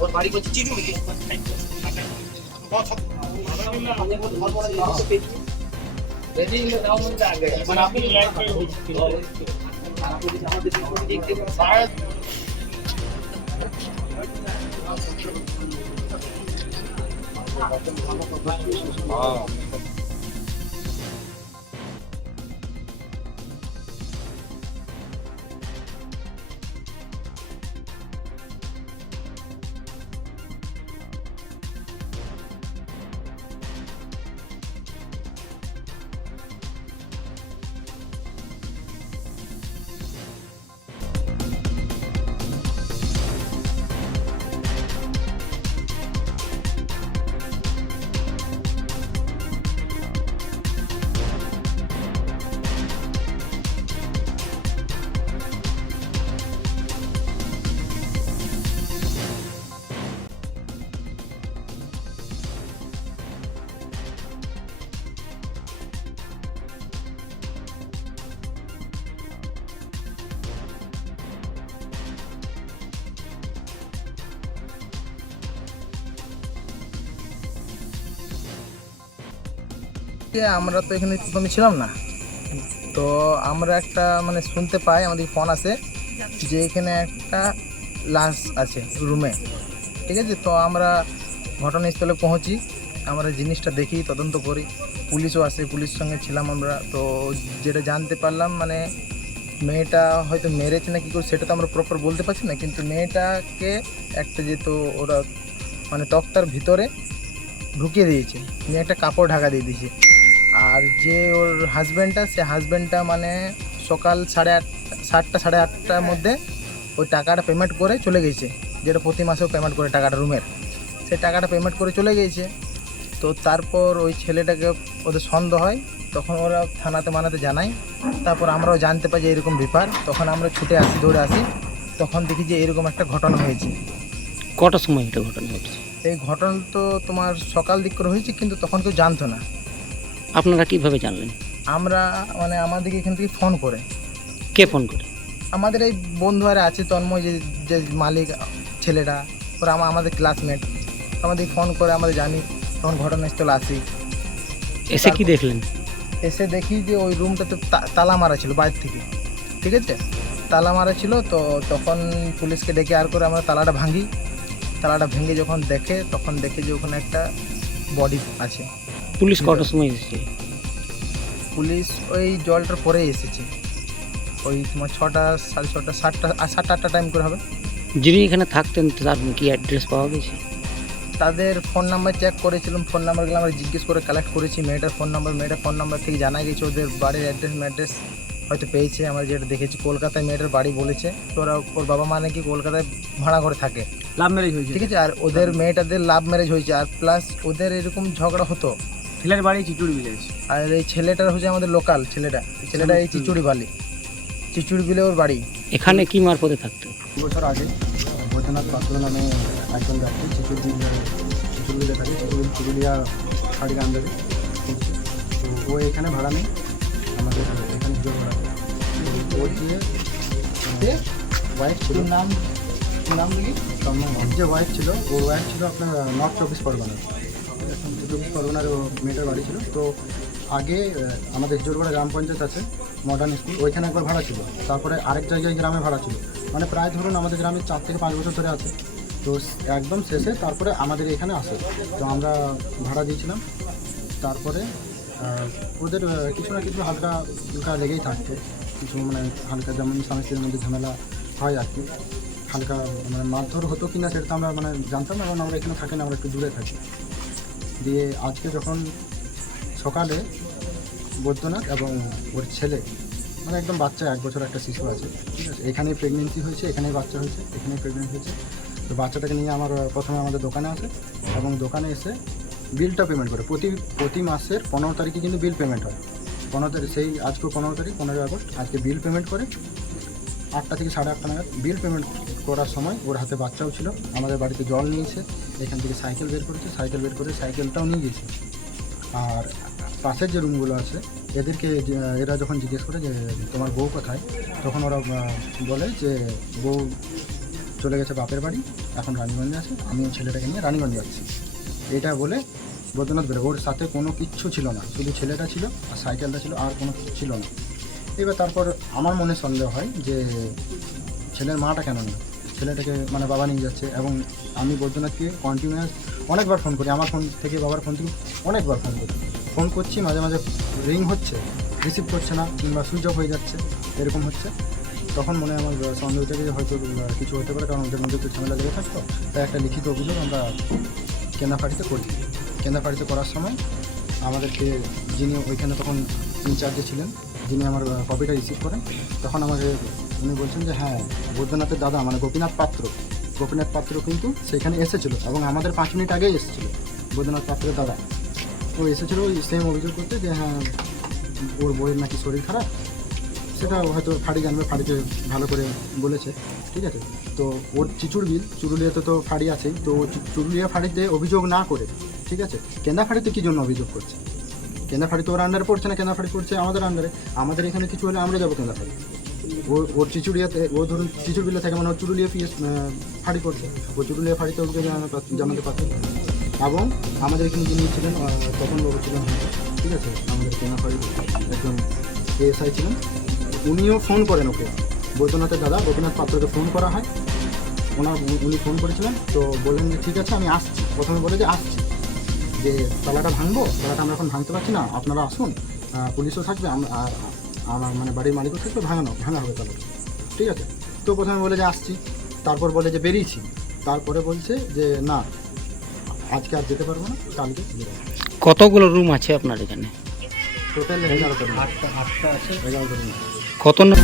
ওর বাড়ি করছে চিচুড়ি মানে আপনি যে আমরা তো এখানে প্রথমে ছিলাম না। তো আমরা একটা মানে শুনতে পাই, আমাদের ফোন আসে যে এখানে একটা লাশ আছে রুমে ঠিক আছে? তো আমরা ঘটনাস্থলে পৌঁছি, আমরা জিনিসটা দেখি, তদন্ত করি। পুলিশও আসে পুলিশের সঙ্গে ছিলাম আমরা। তো যেটা জানতে পারলাম মানে মেয়েটা হয়তো মেরেছে না কি করে সেটা তো আমরা প্রপার বলতে পারছি না, কিন্তু মেয়েটাকে একটা যেহেতু ওরা মানে তক্তার ভিতরে ঢুকিয়ে দিয়েছে। নিয়ে একটা কাপড় ঢাকা দিয়ে দিয়েছে। আর যে ওর হাজব্যান্ডটা সে হাজব্যান্ডটা মানে সকাল সাড়ে আট সাতটা সাড়ে আটটার মধ্যে ওই টাকাটা পেমেন্ট করে চলে গেছে। যেটা প্রতি মাসেও পেমেন্ট করে টাকাটা রুমের সেই টাকাটা পেমেন্ট করে চলে গিয়েছে তো তারপর ওই ছেলেটাকে ওদের সন্দেহ হয়। তখন ওরা থানাতে মানাতে জানায়। তারপর আমরাও জানতে পারি যে এরকম ব্যাপার। তখন আমরা ছুটে আসি দৌড়ে আসি। তখন দেখি যে এরকম একটা ঘটনা হয়েছে। কটার সময় এটা ঘটনা ঘটছে এই ঘটনা তো তোমার সকাল দিক করে হয়েছে কিন্তু তখন কেউ জানতো না। আপনারা কীভাবে জানলেন? আমরা মানে আমাদেরকে এখান থেকে ফোন করে। কে ফোন করে? আমাদের এই বন্ধু আর আছে তন্ময় যে যে মালিক ছেলেটা ওরা আমা- আমাদের ক্লাসমেট আমাদের ফোন করে আমরা জানি তখন ঘটনাস্থলে আসি। এসে কি দেখলেন? এসে দেখি যে ওই রুমটাতে তা- তালা মারা ছিল বাইরে থেকে ঠিক আছে? তালা মারা ছিল তো তখন পুলিশকে ডেকে আর করে আমরা তালাটা ভাঙি তালাটা ভেঙে যখন দেখে তখন দেখে যে ওখানে একটা বডি আছে। পুলিশ কটার সময় এসেছে? পুলিশ ওই জলটার পরেই এসেছে। ওই তোমার ছটা সাড়ে ছটা সাতটা আর সাতটা আটটা টাইম করে হবে। যিনি এখানে থাকতেন তার কি অ্যাড্রেস পাওয়া গেছে? তাদের ফোন নাম্বার চেক করেছিলাম ফোন নাম্বারগুলো আমরা জিজ্ঞেস করে কালেক্ট করেছি। মেয়েটার ফোন নাম্বার মেয়েটার ফোন নাম্বার থেকে জানা গেছে ওদের বাড়ির অ্যাড্রেস ম্যাড্রেস হয়তো পেয়েছে। আমরা যেটা দেখেছি কলকাতায় মেয়েটার বাড়ি বলেছে। তো ওরা ওর বাবা মা নাকি কলকাতায় ভাড়া করে থাকে। লাভ ম্যারেজ হয়েছে। ঠিক আছে? আর ওদের মেয়েটাদের লাভ ম্যারেজ হয়েছে। আর প্লাস ওদের এরকম ঝগড়া হতো। ছেলের বাড়ি চিচুড়ি ভিলেজ আর এই ছেলেটার হচ্ছে আমাদের লোকাল ছেলেটা। ছেলেটা এই চিচুড়ি বালি চিচুড়ি বিলে ওর বাড়ি। এখানে কি মারফতে থাকতেন দু বছর আগে বৈদ্যনাথ পাত্র নামে একজন ব্যক্তি চিচুরবিল চিচুরবিলে থাকে চিচুরবিল পুরুলিয়া শাড়ির করছে। তো ও এখানে ভাড়া নেই। আমাদের এখানে জোর ভাড়া নেই। ওর যে ওয়াইফ ছিল নাম নাম কি যে ওয়াইফ ছিল ওর ওয়াইফ ছিল আপনার নর্থ চব্বিশ পরগনা। চব্বিশ পরগনার মেয়েটার বাড়ি ছিল। তো আগে আমাদের জোরগড়া গ্রাম পঞ্চায়েত আছে মডার্ন স্কুল ওইখানে একবার ভাড়া ছিল। তারপরে আরেক জায়গায় গ্রামে ভাড়া ছিল। মানে প্রায় ধরুন আমাদের গ্রামে চার থেকে পাঁচ বছর ধরে আছে। তো একদম শেষে তারপরে আমাদের এখানে আসে। তো আমরা ভাড়া দিয়েছিলাম। তারপরে ওদের কিছু না কিছু হালকা হালকা লেগেই থাকছে কিছু মানে হালকা যেমন স্বামী মধ্যে ঝামেলা হয় আর কি। হালকা মানে মারধর হতো কি না সেটা আমরা মানে জানতাম না, কারণ আমরা এখানে থাকি না, আমরা একটু দূরে থাকি। দিয়ে আজকে যখন সকালে বৈদ্যনাথ এবং ওর ছেলে মানে একদম বাচ্চা, এক বছর একটা শিশু আছে, ঠিক আছে, এখানেই প্রেগনেন্সি হয়েছে, এখানেই বাচ্চা হয়েছে, এখানেই প্রেগনেন্ট হয়েছে। তো বাচ্চাটাকে নিয়ে আমার প্রথমে আমাদের দোকানে আসে এবং দোকানে এসে বিলটা পেমেন্ট করে। প্রতি প্রতি মাসের পনেরো তারিখে কিন্তু বিল পেমেন্ট হয়। পনেরো তারিখ, সেই আজকে পনেরো তারিখ, পনেরোই আগস্ট, আজকে বিল পেমেন্ট করে আটটা থেকে সাড়ে আটটা নাগাদ বিল পেমেন্ট করার সময় ওর হাতে বাচ্চাও ছিল, আমাদের বাড়িতে জল নিয়েছে এখান থেকে সাইকেল বের করেছে সাইকেল বের করে সাইকেলটাও নিয়ে গেছে আর পাশের যে রুমগুলো আছে, এদেরকে এরা যখন জিজ্ঞেস করে যে, তোমার বউ কোথায়? তখন ওরা বলে যে, বউ চলে গেছে বাপের বাড়ি, এখন রানীগঞ্জে আছে আমি ছেলেটাকে নিয়ে রানীগঞ্জে যাচ্ছি। এটা বলে বৈদ্যনাথ বেরো ওর সাথে কোনো কিচ্ছু ছিল না, শুধু ছেলেটা ছিল আর সাইকেলটা ছিল, আর কোনো কিছু ছিল না। এবার তারপর আমার মনে সন্দেহ হয় যে ছেলের মাটা কেন নেই ছেলেটাকে মানে বাবা নিয়ে যাচ্ছে এবং আমি বৈদ্যনাথকে কন্টিনিউয়াস অনেকবার ফোন করি। আমার ফোন থেকে বাবার ফোন থেকে অনেকবার ফোন করি। ফোন করছি, মাঝে মাঝে রিং হচ্ছে রিসিভ করছে না কিংবা সুইচ অফ হয়ে যাচ্ছে, এরকম হচ্ছে। তখন মনে আমার সন্দেহ থেকে হয়তো কিছু হতে পারে, কারণ ওদের মধ্যে তো ঝামেলা লেগে থাকতো তাই একটা লিখিত অভিযোগ আমরা কেন্দ্রাফাড়িতে করি। কেন্দ্রাফাড়িতে করার সময় আমাদেরকে যিনি ওইখানে তখন ইনচার্জে ছিলেন যিনি আমার কপিটা রিসিভ করেন, তখন আমাকে উনি বলছেন যে হ্যাঁ বৈদ্যনাথের দাদা মানে গোপীনাথ পাত্র। গোপীনাথ পাত্র কিন্তু সেখানে এসেছিল এবং আমাদের পাঁচ মিনিট আগেই এসেছিল বৈদ্যনাথ পাত্রের দাদা। ও এসেছিল, ওই সেম অভিযোগ করতে যে হ্যাঁ ওর বইয়ের নাকি শরীর খারাপ। সেটা হয়তো ফাড়ি জানবে, ফাড়িতে ভালো করে বলেছে, ঠিক আছে? তো ওর চিচুর বিল চুরুলিয়াতে তো ফাড়ি আছেই, তো চুরুলিয়া ফাড়িতে অভিযোগ না করে, ঠিক আছে? কেন্দা ফাড়িতে কী জন্য অভিযোগ করছে? কেন্দা ফাড়ি তো ওর আন্ডারে পড়ছে না কেন্দা ফাড়ি পড়ছে আমাদের আন্ডারে আমাদের এখানে কিছু হলে আমরা যাব কেন্দা ফাড়ি ও ওর চিচুড়িয়াতে, ও ধরুন বিলে থাকে মানে ওর চুরুলিয়া পিএস ফাড়ি করছে। ও চুরুলিয়া ফাড়িতে ওকে জানাতে পারছে। এবং আমাদের এখানে যিনি ছিলেন তখন বাবু ছিলেন, ঠিক আছে? আমাদের কেনা ফাড়ি একজন এএসআই ছিলেন। উনিও ফোন করেন ওকে। বৈদ্যনাথের দাদা গোপীনাথ পাত্রকে ফোন করা হয়। ওনার উনি ফোন করেছিলেন। তো বললেন যে, ঠিক আছে, আমি আসছি। প্রথমে বলে যে, আসছি। যে তালাটা ভাঙবো তালাটা আমরা এখন ভাঙতে পারছি না। আপনারা আসুন পুলিশও থাকবে আর আমার মানে বাড়ির মালিকও থাকবে ভাঙানো ভাঙা হবে তালা ঠিক আছে? তো প্রথমে বলে যে আসছি তারপর বলে যে বেরিয়েছি। তারপরে বলছে যে না আজকে আর যেতে পারব না কালকে কতগুলো রুম আছে আপনার এখানে? টোটাল এগারোটা আটটা আটটা আছে। এগারোটা আছে। কত ন-